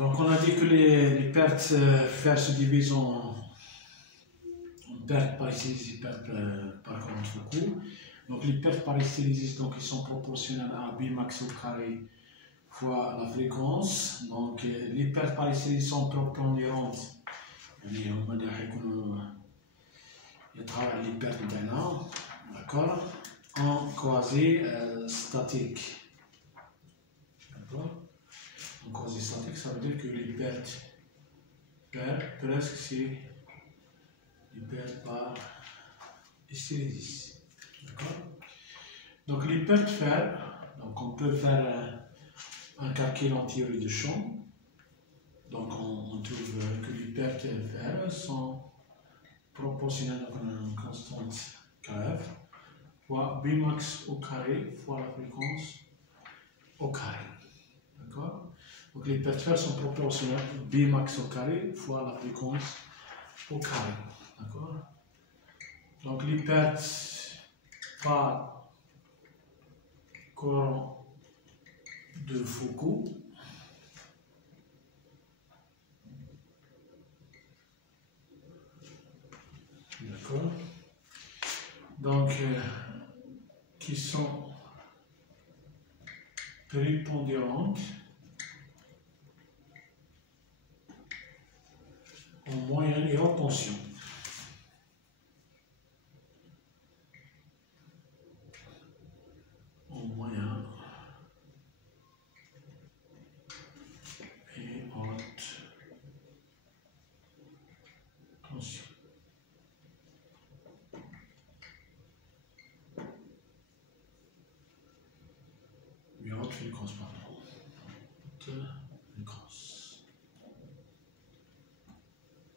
Donc on a dit que les pertes fer se divisent en pertes par hystérésis et pertes par contre-coup. Donc les pertes par hystérésis, donc ils sont proportionnelles à Bmax au carré fois la fréquence. Donc les pertes par hystérésis sont prépondérantes. On va dire que les pertes d'un, d'accord, en quasi statique. D'accord. En quasi statique, ça veut dire que les pertes presque c'est les pertes par hystérésis. D'accord. Donc les pertes fer, donc on peut faire un calcul en théorie de champ. Donc on trouve que les pertes fer sont proportionnelles à une constante Kf fois Bmax au carré fois la fréquence au carré. D'accord. Donc les pertes fer sont proportionnelles Bmax au carré fois la fréquence au carré. D'accord. Donc les pertes par courant de Foucault, d'accord, donc qui sont prépondérantes en moyenne et en tension. En moyenne et haute tension. Mais haute fréquence, pardon. Haute fréquence.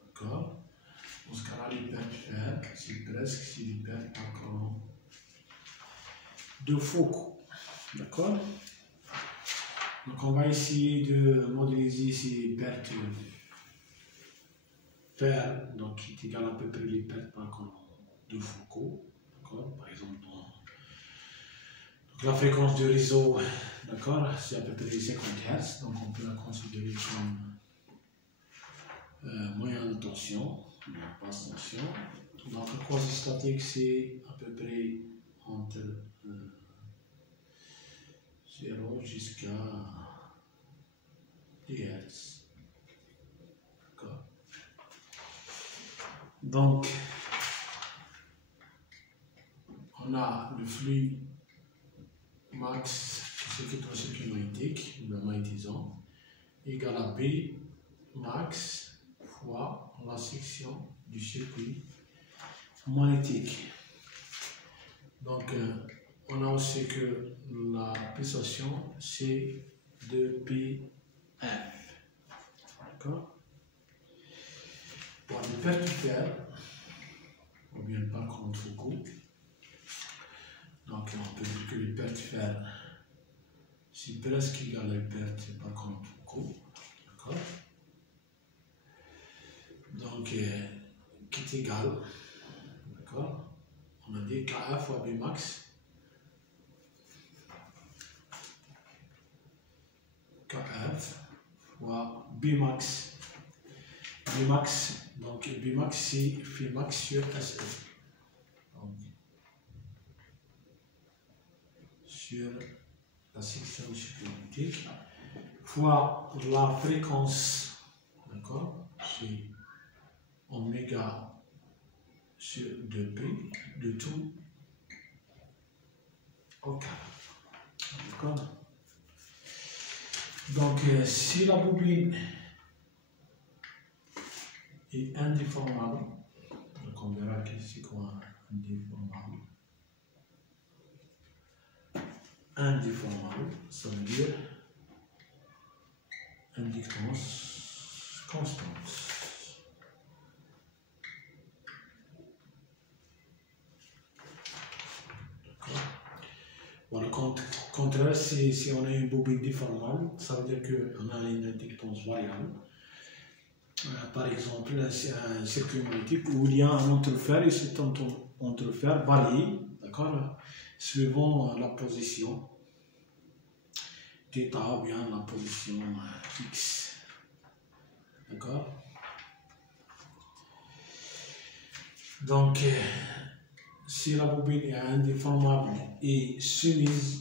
D'accord. Dans ce cas-là, les pertes fer, c'est presque les pertes par courant de Foucault. D'accord. Donc on va essayer de modéliser ces pertes fer, donc qui est égal à peu près les pertes par courant de Foucault. D'accord. Par exemple, donc la fréquence du réseau, d'accord, c'est à peu près 50 Hz, donc on peut la considérer comme moyenne tension, basse tension. Donc le quasi statique, c'est à peu près entre 0 jusqu'à 10 Hz. D'accord. Donc, on a le flux max, ce qui est un circuit magnétique, le magnétisant, égal à B max fois la section du circuit magnétique. Donc, on a aussi que la pulsation c'est de Pf. D'accord. Pour les pertes fer, ou bien par contre Foucault, donc on peut dire que les pertes fer c'est presque égal à les pertes par contre Foucault. D'accord. Donc, qui est égal, d'accord, on a dit Kf fois Bmax, Kf fois Bmax, donc Bmax c'est Pmax sur Sf, donc, sur la section du circuit magnétique, fois la fréquence, d'accord, c'est oméga sur 2p de tout au carré. D'accord. Donc, si la bobine est indéformable, donc on verra que c'est quoi indéformable. Indéformable, ça veut dire inductance constante. Bon, le contraire, si on a une bobine déformable, ça veut dire qu'on a une inductance variable. Par exemple, c'est un circuit magnétique où il y a un entrefer et cet entrefer varie, d'accord, suivant la position θ ou bien la position x. D'accord? Donc, si la bobine est indéformable et soumise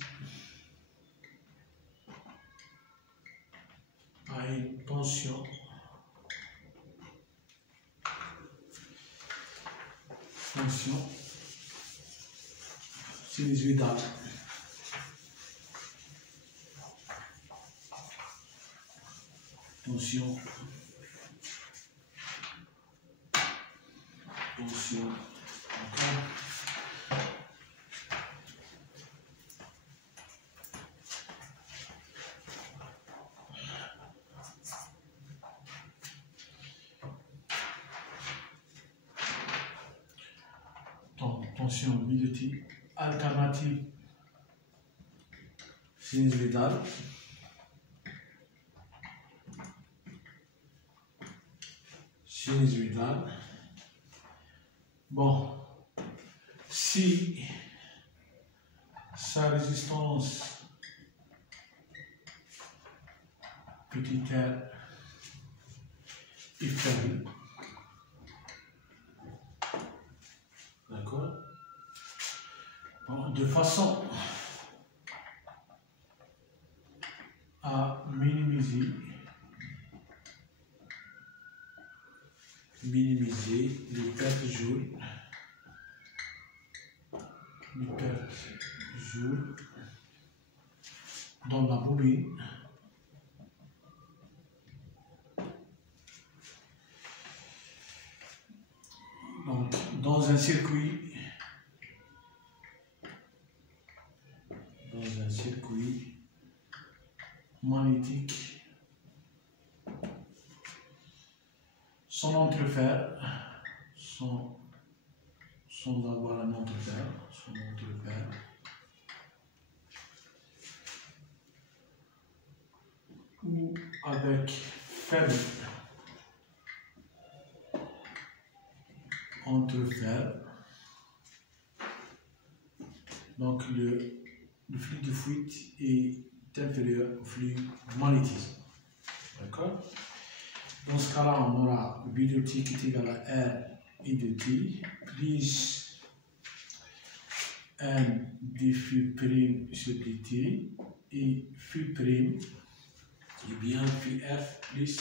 à une tension sinusoïdale, tension, d'accord? Donc, tension bidotique alternative sinusoïdale. Bon, si sa résistance petit r est faible, d'accord? Bon, de façon à minimiser les pertes joules dans la bobine. Donc, dans un circuit magnétique sans entrefer, sans avoir un entrefer, ou avec faible entrefer. Donc le flux de fuite est inférieur au flux magnétisme. D'accord? Dans ce cas-là, on aura V de t qui est égal à R I de t plus N d phi prime sur dt et phi prime est bien phi f plus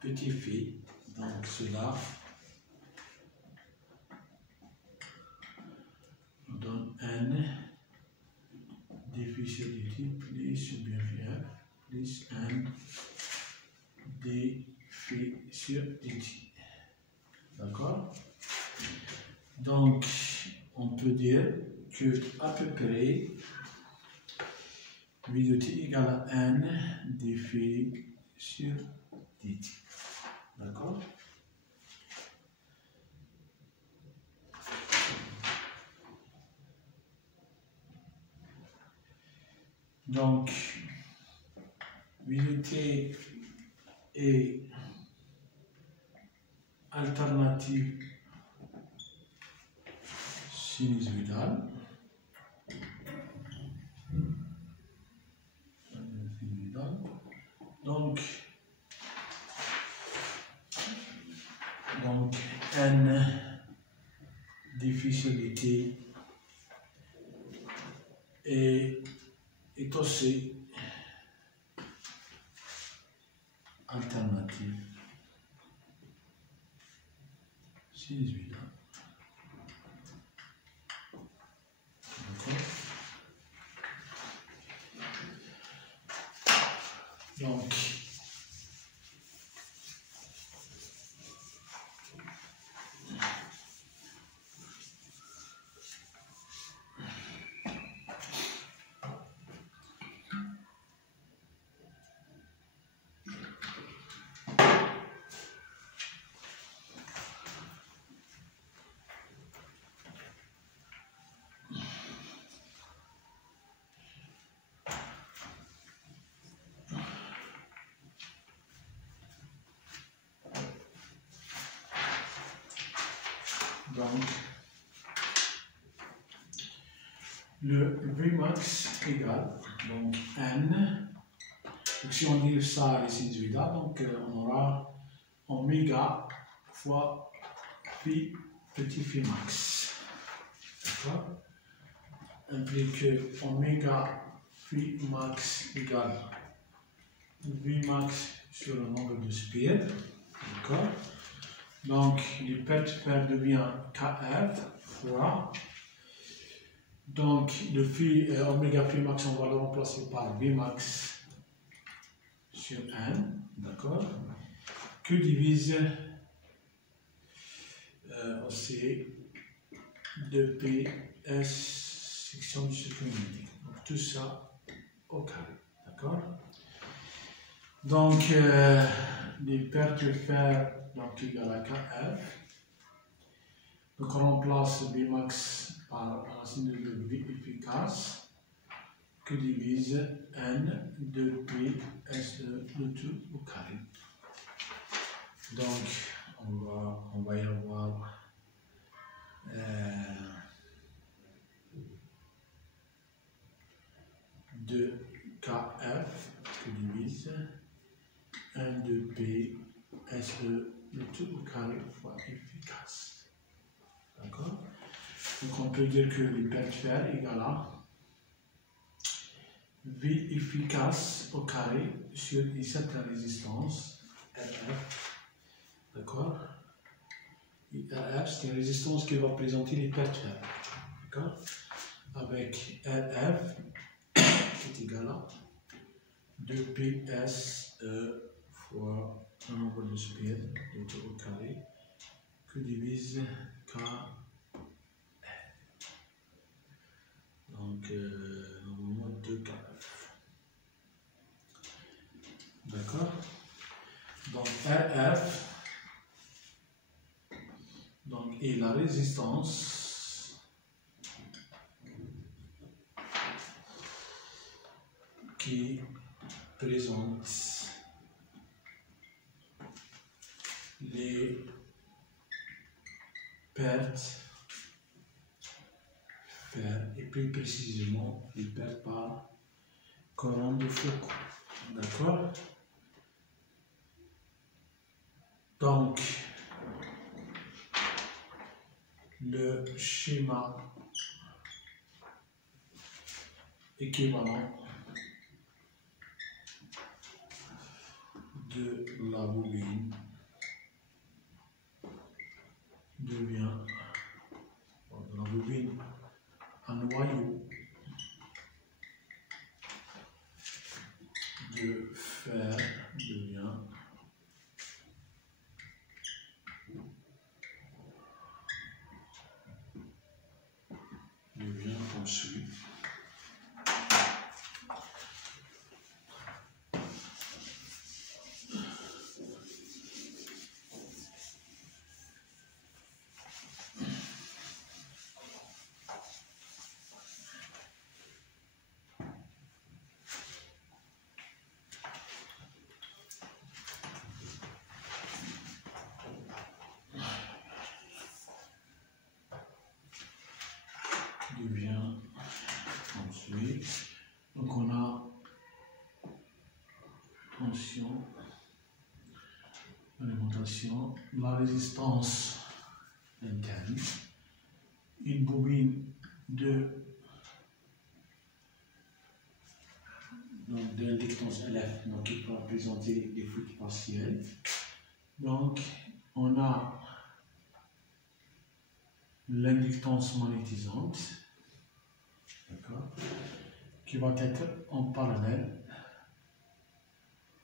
petit phi. Donc cela donne N d phi sur dt plus bien phi f plus N d phi sur dt. D'accord? Donc, on peut dire que à peu près V de t égale à N d phi sur dt. D'accord? Donc, V de t est alternative sinusoïdale. Donc N d phi sur dt est aussi alternative sinusoïdale. D'accord? Donc, le Vmax égale donc N Donc si on livre ça à les sinusoïdes, donc on aura oméga fois phi petit phi max. D'accord? Implique que oméga phi max égale V max sur le nombre de spires. D'accord? Donc, l'hyperthe fer devient KF fois. Donc, le phi oméga phi max, on va le remplacer par V max sur N. D'accord? Que divise aussi 2PS section du cercle magnétique. Donc, tout ça au carré. D'accord? Donc, l'hyperthe de fer donc, égale à KF. Donc, on remplace Bmax par la racine de V efficace que divise N de P SE le tout au carré. Donc, on va y avoir 2KF que divise N de P SE le tout au carré fois efficace. D'accord? Donc on peut dire que l'hyperthe fer égale à V efficace au carré sur une certaine résistance RF. D'accord? RF, c'est une résistance qui va présenter l'hyperthe fer. D'accord? Avec RF qui est égal à 2PS fois un nombre de spires de tout au carré que divise K. Donc, normalement 2KF. D'accord? Donc, RF donc, est la résistance qui présente les pertes fer et plus précisément les pertes par courant de Foucault. D'accord? Donc, le schéma équivalent de la bobine devient de la bobine un noyau de fer devient comme suit. Donc on a tension, alimentation, la résistance interne, une bobine de l'inductance LF, donc qui peut représenter des fuites partielles. Donc on a l'inductance magnétisante, d'accord, qui va être en parallèle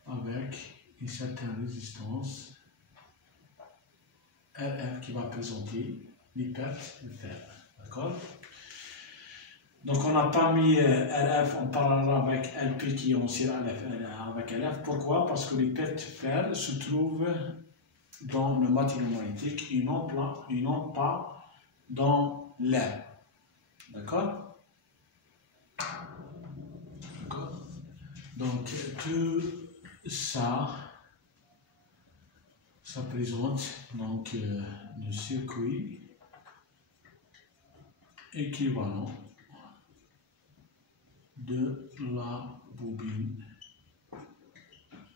avec une certaine résistance RF qui va présenter l'hyperthe de fer. D'accord? Donc on n'a pas mis RF en parallèle avec LP qui est en série avec LF. Pourquoi? Parce que l'hyperthe de fer se trouve dans le matériau magnétique et non pas dans l'air. D'accord? Donc tout ça présente donc le circuit équivalent de la bobine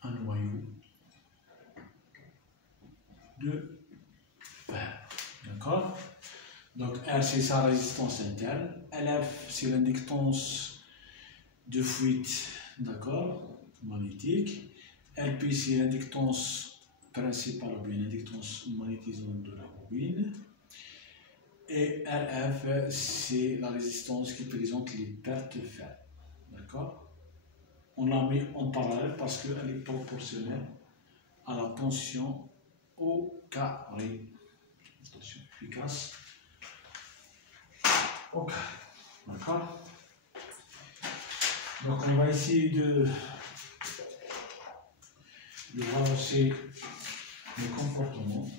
un noyau de fer. D'accord? Donc R c'est sa résistance interne, LF c'est l'inductance de fuite, d'accord, magnétique, LP c'est l'inductance principale ou bien l'inductance magnétisante de la bobine, et RF c'est la résistance qui présente les pertes de fer. D'accord? On l'a mis en parallèle parce qu'elle est proportionnelle à la tension au carré. Tension efficace au carré. D'accord? Donc on va essayer de voir aussi le comportement.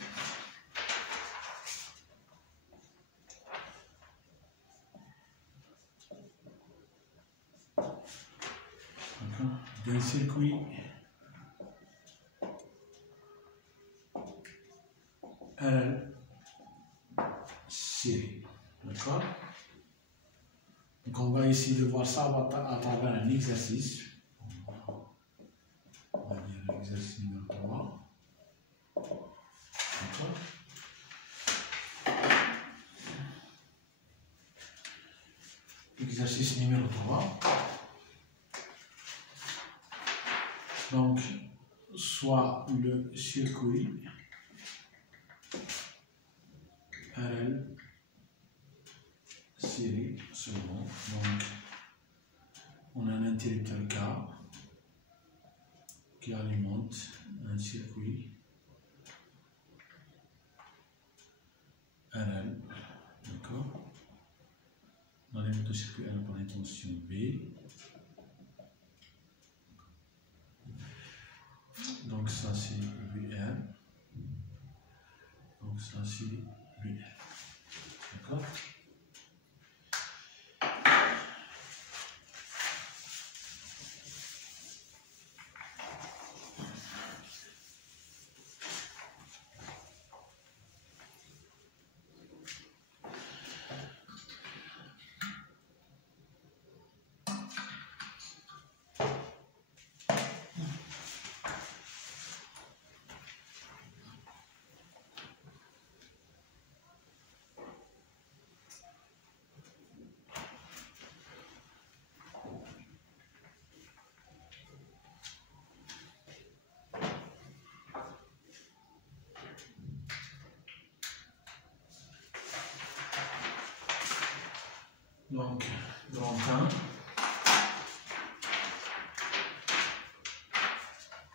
D'un circuit RL série. D'accord? Donc on va essayer de voir ça à travers un exercice. On va dire l'exercice numéro 3. D'accord? Exercice numéro 3. Donc, soit le circuit RL série seulement. Donc, on a un interrupteur K qui alimente un circuit RL. D'accord? On alimente le circuit RL par intention B. Donc ça c'est VR. Donc ça c'est VR. D'accord? Donc, grand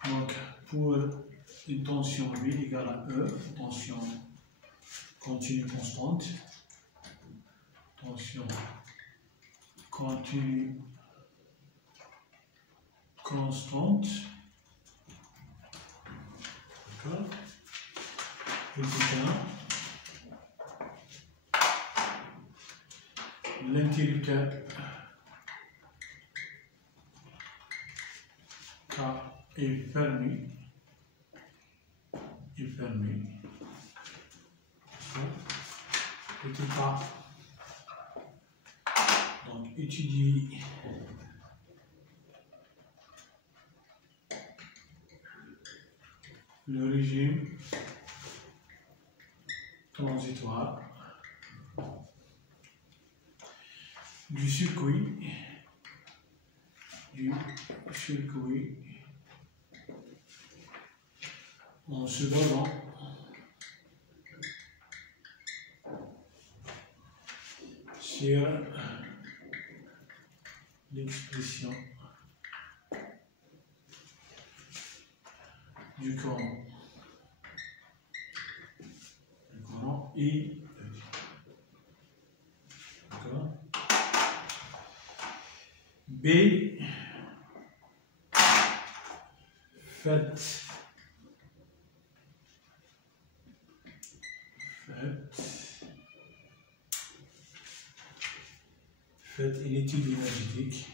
1. Donc, pour une tension V égale à E, tension continue constante, tension continue constante, d'accord, petit 1, l'interrupteur K est fermé, petit A, donc étudie le régime transitoire du circuit en se basant sur l'expression du courant I. D'accord. B fait une étude énergétique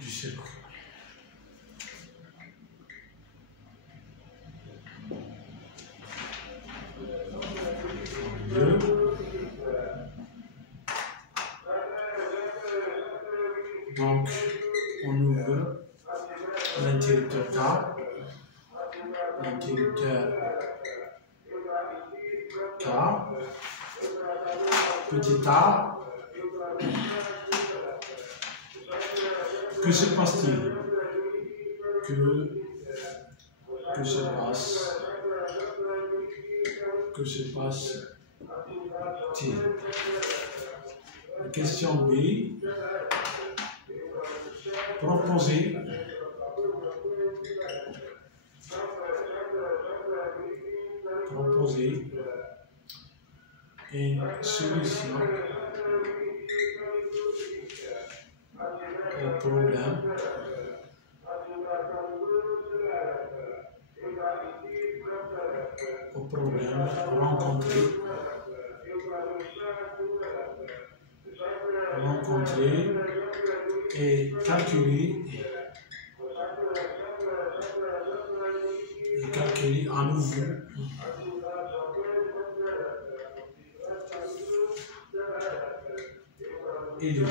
du circuit. l'interrupteur K, l'interrupteur K, petit a, que se passe-t-il? Que se passe-t-il? Question B. Proposer une solution au problème rencontré et calculer à nouveau et de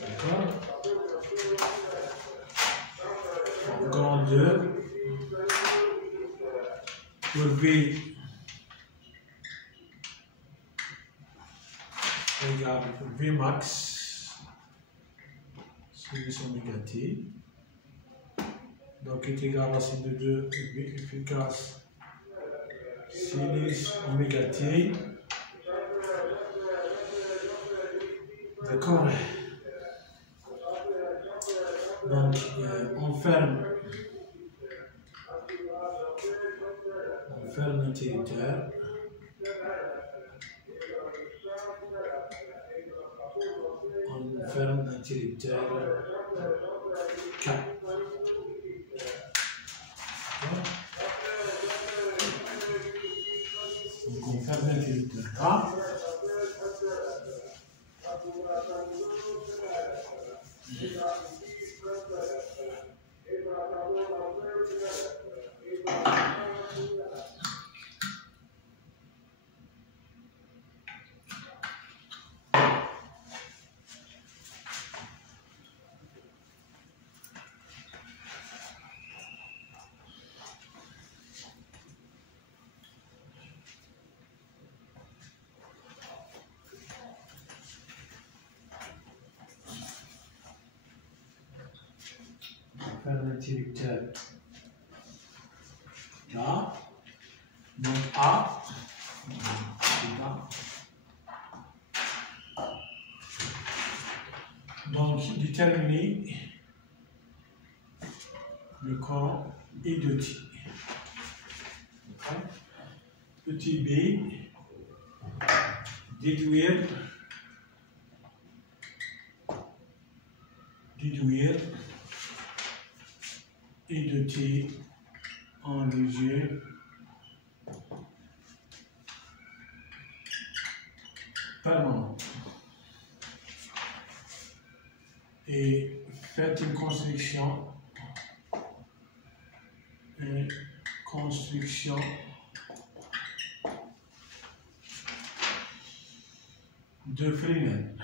d'accord. En grandeur pour B égale V max sinus oméga t, donc est égal à sin de 2 V efficace sinus oméga t, d'accord. Donc on ferme l'interrupteur. On ferme l'interrupteur K. Donc on ferme l'interrupteur K. Faire l'interrupteur K, donc A, donc déterminer le courant et de T. Petit b, déduire et de T en mesure permanente. Et faites une construction de Fresnel.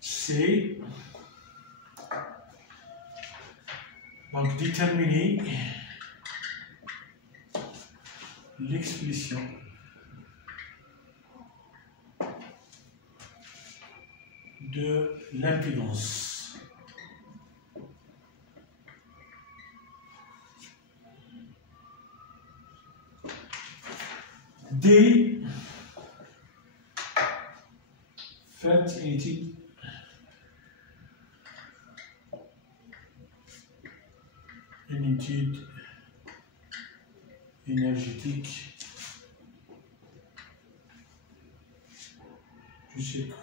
C. Donc déterminer l'expression de l'impédance. D. Faites une étude énergétique du sucre.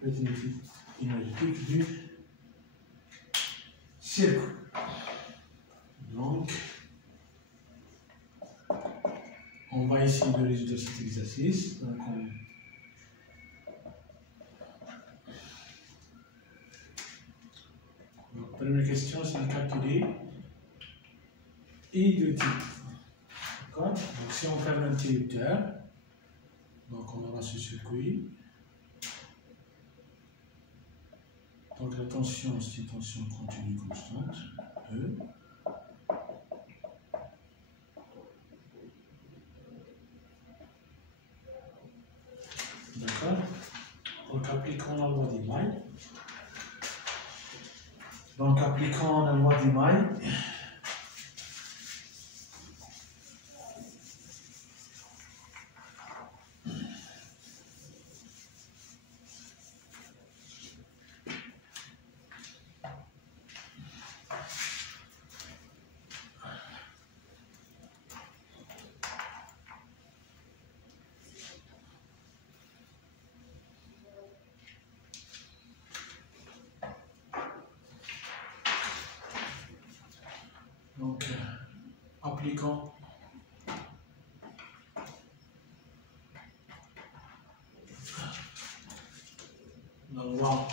Faites une étude énergétique du sucre. Donc, on va essayer de résoudre cet exercice. Donc, première question, c'est de calculer I de t. D'accord? Donc si on ferme l'interrupteur, donc on aura ce circuit. Donc la tension, c'est une tension continue constante, E. D'accord? Donc appliquons la loi d'Emaille. Donc appliquons la loi d'Emaille. Donc, appliquons la loi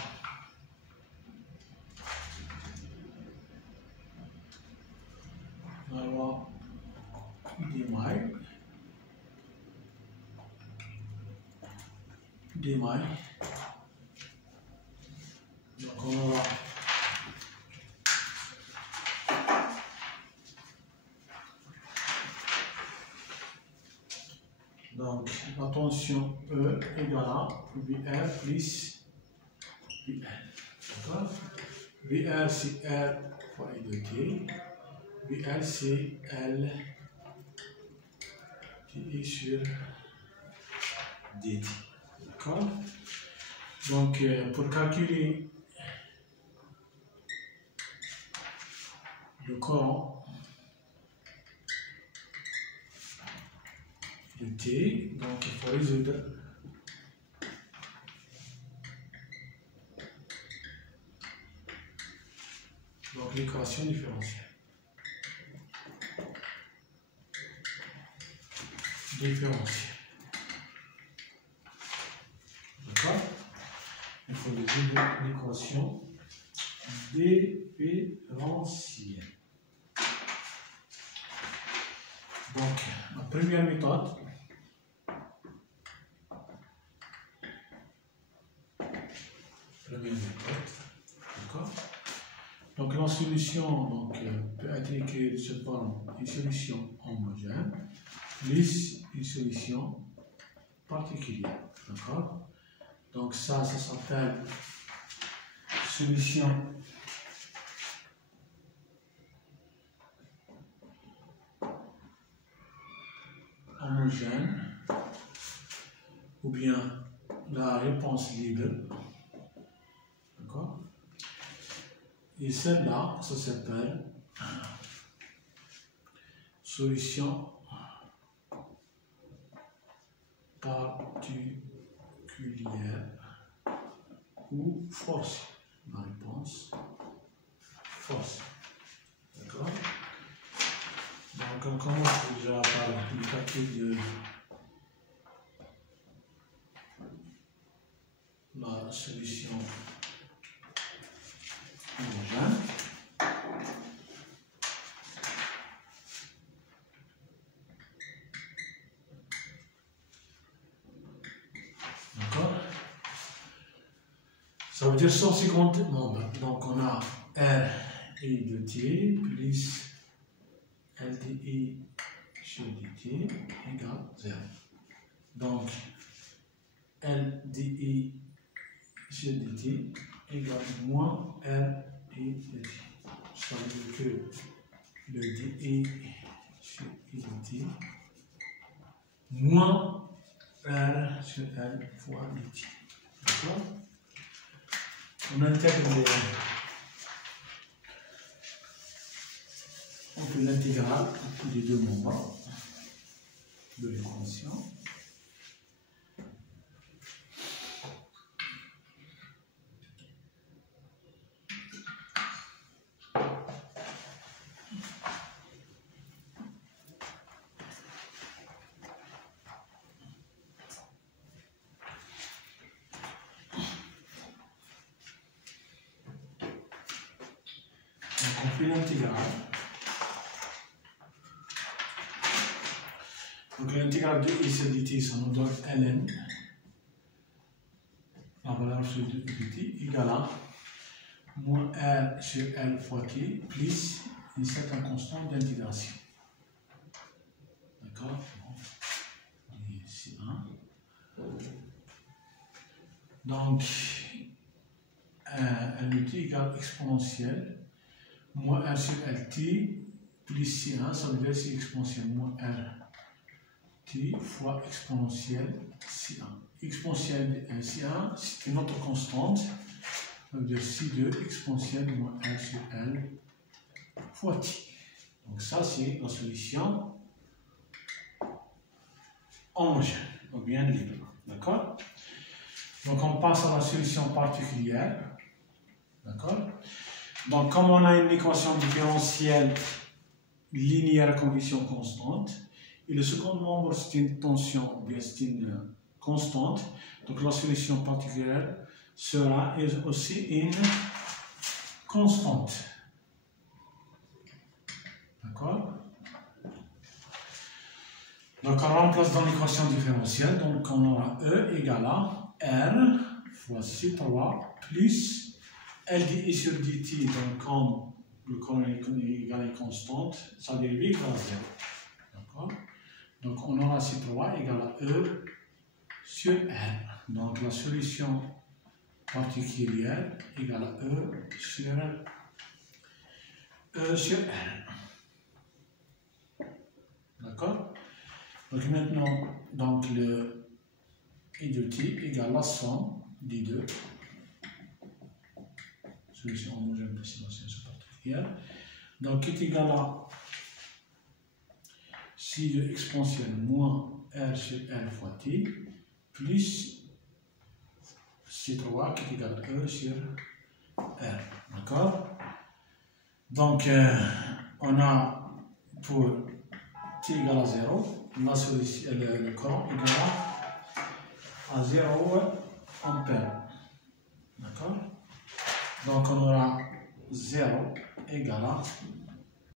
d'Emaille. Donc, on aura donc la tension E égale à VR plus VL. D'accord? VR c'est R fois I de T. VL c'est L TI sur DT. D'accord? Donc pour calculer le courant de T, donc il faut résoudre donc l'équation différentielle. D'accord? Il faut résoudre l'équation différentielle. Donc, la première méthode, d'accord? Donc, la solution donc, peut être écrite de cette forme, une solution homogène, plus une solution particulière, d'accord? Donc, ça s'appelle solution homogène ou bien la réponse libre, d'accord? Et celle-là, ça s'appelle solution particulière ou force. La réponse force. D'accord? Donc on commence déjà par le calcul de la solution homogène. D'accord? Ça veut dire 150 membres. Donc on a R I de T plus LDI sur dt égale 0. Donc LDI sur dt égale moins RI de t. Ça veut dire que le dI sur I de t moins R sur L fois dt. D'accord? On intègre on fait l'intégrale des deux moments de l'équation. Donc on fait l'intégrale Donc l'intégrale de I sur dt, ça nous donne ln, la valeur sur dt, égale à moins R sur L fois T, plus une certaine constante d'intégration. D'accord? Ici 1. Donc, L de T égale exponentielle, moins R sur LT, plus C1, ça veut dire c'est exponentielle, moins R T fois exponentielle C1. Exponentielle C1, c'est une autre constante, ça veut dire C2 exponentielle moins R sur L fois T. Donc ça, c'est la solution homogène, ou bien libre. D'accord? Donc on passe à la solution particulière. D'accord? Donc comme on a une équation différentielle linéaire à condition constante, et le second nombre c'est une tension, ou bien c'est une constante, donc la solution particulière sera aussi une constante. D'accord? Donc on remplace dans l'équation différentielle, donc on aura E égale à R fois C3 plus L di sur dt, donc comme le courant est égal à constante, ça dérive égale à 0. D'accord? Donc on aura C3 égale à E sur R. Donc la solution particulière égale à E sur R. D'accord? Donc maintenant, donc le I de t égale la somme des deux. Solution homogène plus la solution particulière. Donc qui est égal à C de exponentielle moins R sur R fois t plus C3 qui est égal à E sur R. D'accord? Donc on a pour t égale à 0, la solution, le courant égale à 0 ampère. D'accord? Donc on aura 0 égale à